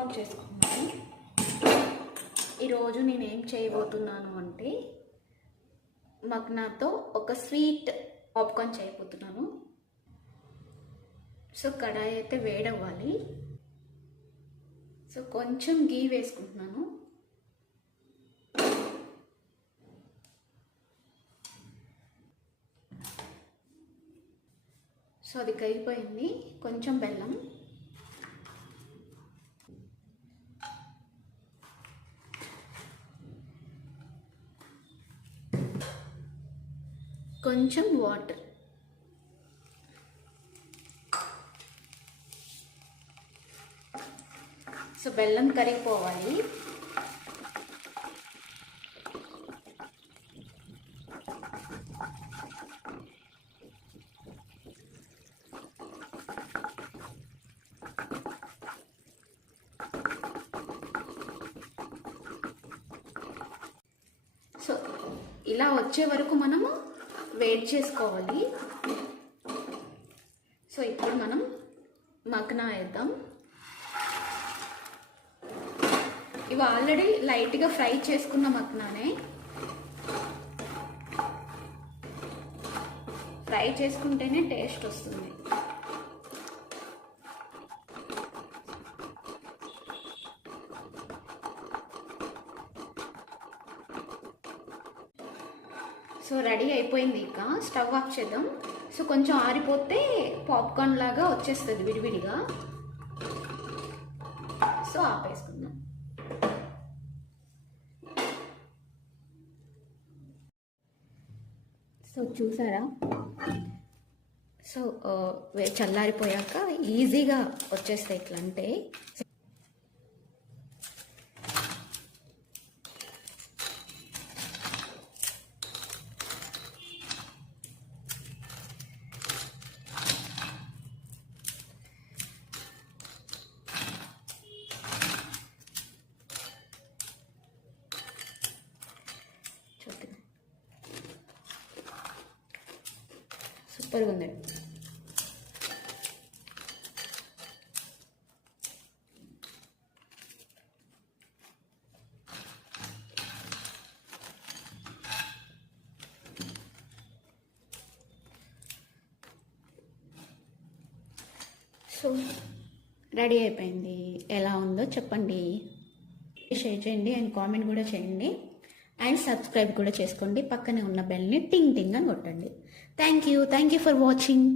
On చేసుకున్నాను. ఈరోజు నేను ఏం చేయబోతున్నాను అంటే మగ్నాతో ఒక స్వీట్ పాప్కార్న్ చేయబోతున్నాను. సో కడాయి అయితే వేడవ్వాలి. సో కొంచెం గీ వేసుకుంటున్నాను. సో అది కరిగిపోయింది. కొంచెం బెల్లం, కొంచెం వాటర్, సో బెల్లం కరిగిపోవాలి. సో ఇలా వచ్చే వరకు మనము వెయిట్ చేసుకోవాలి. సో ఇప్పుడు మనం మగ్నా వేద్దాం. ఇవి ఆల్రెడీ లైట్గా ఫ్రై చేసుకున్న మగ్నానే. ఫ్రై చేసుకుంటేనే టేస్ట్ వస్తుంది. సో రెడీ అయిపోయింది. ఇక స్టవ్ ఆఫ్ చేద్దాం. సో కొంచెం ఆరిపోతే పాప్కార్న్ లాగా వచ్చేస్తుంది విడివిడిగా. సో ఆపేసుకుందాం. సో చూసారా, సో చల్లారిపోయాక ఈజీగా వచ్చేస్తాయి ఇట్లా. అంటే సూపర్గా ఉంది. సో రెడీ అయిపోయింది. ఎలా ఉందో చెప్పండి, షేర్ చేయండి అండ్ కామెంట్ కూడా చేయండి. అండ్ సబ్స్క్రైబ్ కూడా చేసుకోండి. పక్కనే ఉన్న బెల్ని టింగ్ టింగ్ అని కొట్టండి. Thank you for watching.